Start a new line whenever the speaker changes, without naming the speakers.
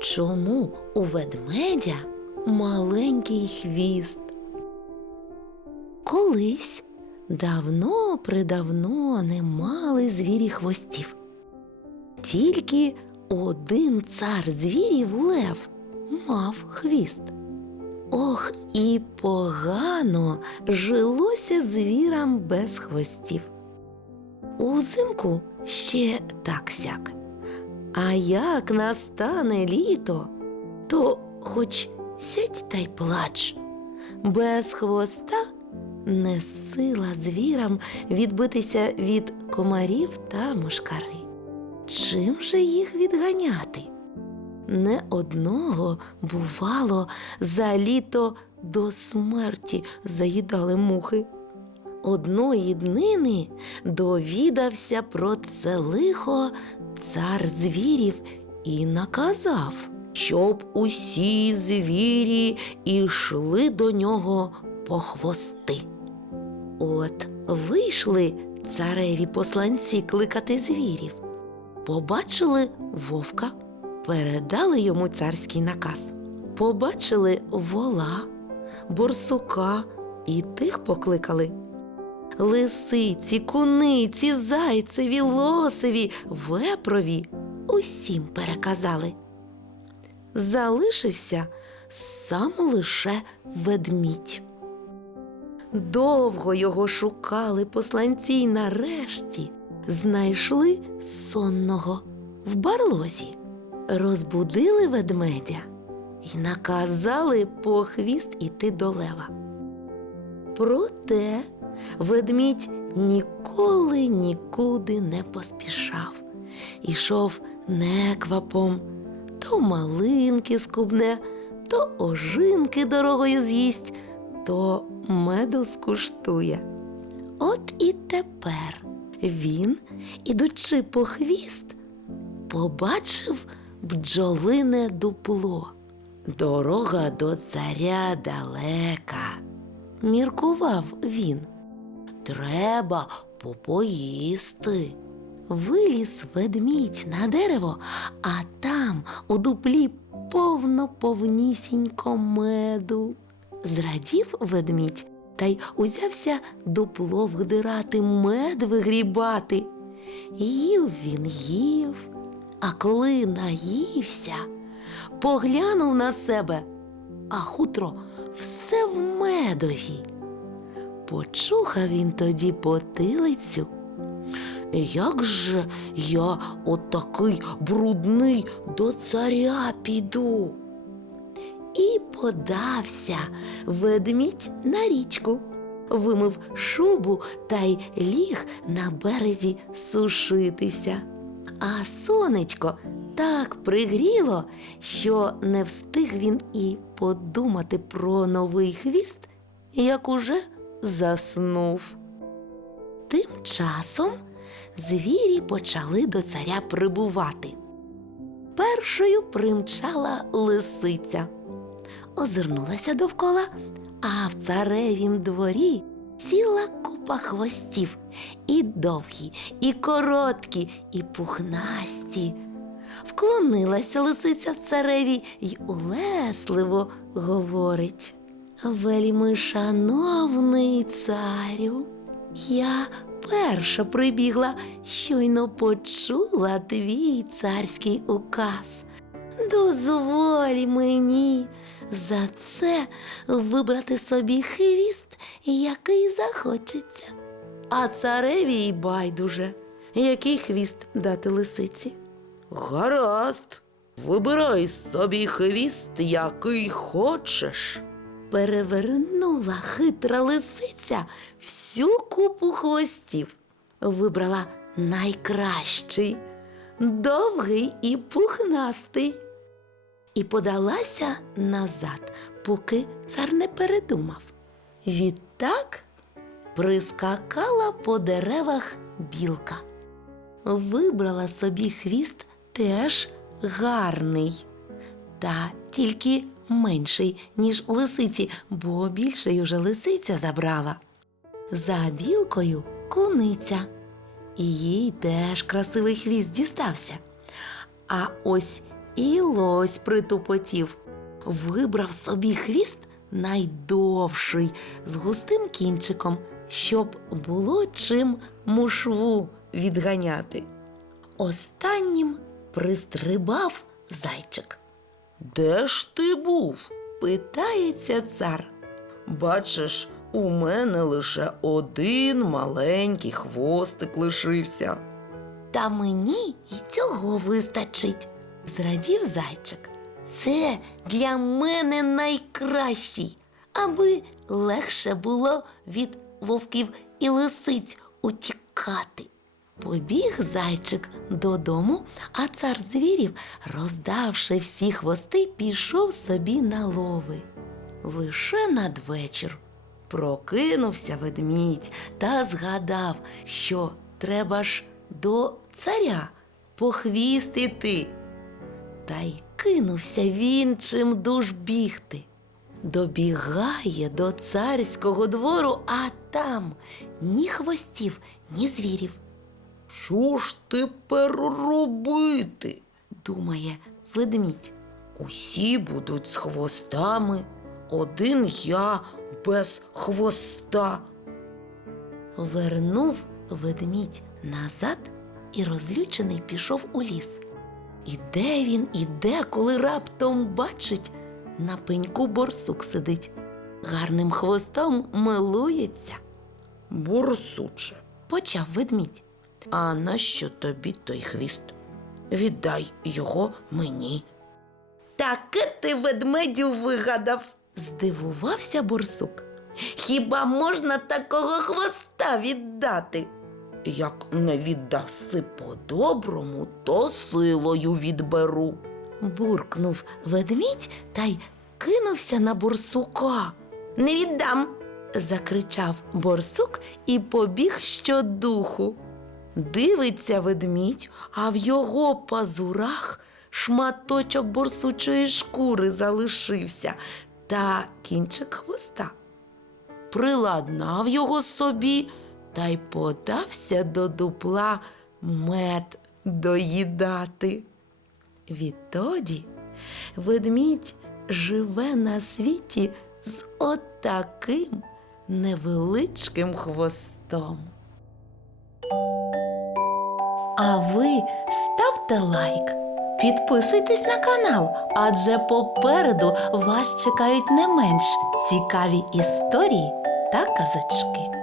чому у ведмедя маленький хвіст? Колись давно придавно не мали звірі хвостів. Тільки один цар звірів лев мав хвіст. Ох, і погано жилося звірам без хвостів. Узимку ще так сяк. А як настане літо, то хоч сядь та й плач. Без хвоста не сила звірам відбитися від комарів та мошкари. Чим же їх відганяти? Не одного, бувало, за літо до смерті заїдали мухи. Одної днини довідався про це лихо цар звірів і наказав, щоб усі звірі ішли до нього по хвости. От вийшли цареві посланці кликати звірів. Побачили вовка, передали йому царський наказ. Побачили вола, борсука і тих покликали. Лисиці, куниці, зайцеві, лосеві, вепрові усім переказали. Залишився сам лише ведмідь. Довго його шукали посланці й нарешті знайшли сонного в барлозі, розбудили ведмедя і наказали по хвіст іти до лева. Проте ведмідь ніколи нікуди не поспішав. Ішов неквапом, то малинки скубне, то ожинки дорогою з'їсть, то меду скуштує. От і тепер він, ідучи по хвіст, побачив бджолине дупло. Дорога до царя далека. Міркував він. Треба попоїсти. Виліз ведмідь на дерево, а там у дуплі повно повнісінько меду. Зрадів ведмідь та й узявся дупло видирати, мед вигрібати. Їв він їв, а коли наївся, поглянув на себе, а хутро все в медові. Почухав він тоді потилицю. Як же я отакий брудний до царя піду? І подався ведмідь на річку, вимив шубу та й ліг на березі сушитися. А сонечко так пригріло, що не встиг він і подумати про новий хвіст, як уже заснув. Тим часом звірі почали до царя прибувати. Першою примчала лисиця, озирнулася довкола, а в царевім дворі ціла купа хвостів, і довгі, і короткі, і пухнасті. Вклонилася лисиця цареві й улесливо говорить. Вельми шановний царю, я перша прибігла, щойно почула твій царський указ. Дозволь мені за це вибрати собі хвіст, який захочеться. А цареві й байдуже, який хвіст дати лисиці. Гаразд, вибирай собі хвіст, який хочеш. Перевернула хитра лисиця всю купу хвостів. Вибрала найкращий, довгий і пухнастий. І подалася назад, поки цар не передумав. Відтак прискакала по деревах білка. Вибрала собі хвіст теж гарний, та тільки менший, ніж у лисиці, бо більший уже лисиця забрала. За білкою куниця. І їй теж красивий хвіст дістався. А ось І лось притупотів. Вибрав собі хвіст найдовший з густим кінчиком, щоб було чим мушву відганяти. Останнім пристрибав зайчик. Де ж ти був? питається цар. Бачиш, у мене лише один маленький хвостик лишився. Та мені й цього вистачить, зрадів зайчик. Це для мене найкращий, аби легше було від вовків і лисиць утікати. Побіг зайчик додому, а цар звірів, роздавши всі хвости, пішов собі на лови. Лише надвечір прокинувся ведмідь та згадав, що треба ж до царя по хвіст іти. Та й кинувся він чим дуж бігти. Добігає до царського двору, а там ні хвостів, ні звірів. Що ж тепер робити? думає ведмідь. Усі будуть з хвостами, один я без хвоста. Вернув ведмідь назад і розлючений пішов у ліс. Іде він, іде, коли раптом бачить, на пеньку борсук сидить, гарним хвостом милується. Борсуче, почав ведмідь. А нащо тобі той хвіст? Віддай його мені. Таке ти ведмедю вигадав, здивувався борсук. Хіба можна такого хвоста віддати? Як не віддаси по-доброму, то силою відберу. буркнув ведмідь та й кинувся на борсука. Не віддам. закричав борсук і побіг щодуху. Дивиться ведмідь, а в його пазурах шматочок борсучої шкури залишився та кінчик хвоста. Приладнав його собі та й подався до дупла мед доїдати. Відтоді ведмідь живе на світі з отаким невеличким хвостом. А ви ставте лайк, підписуйтесь на канал, адже попереду вас чекають не менш цікаві історії та казочки.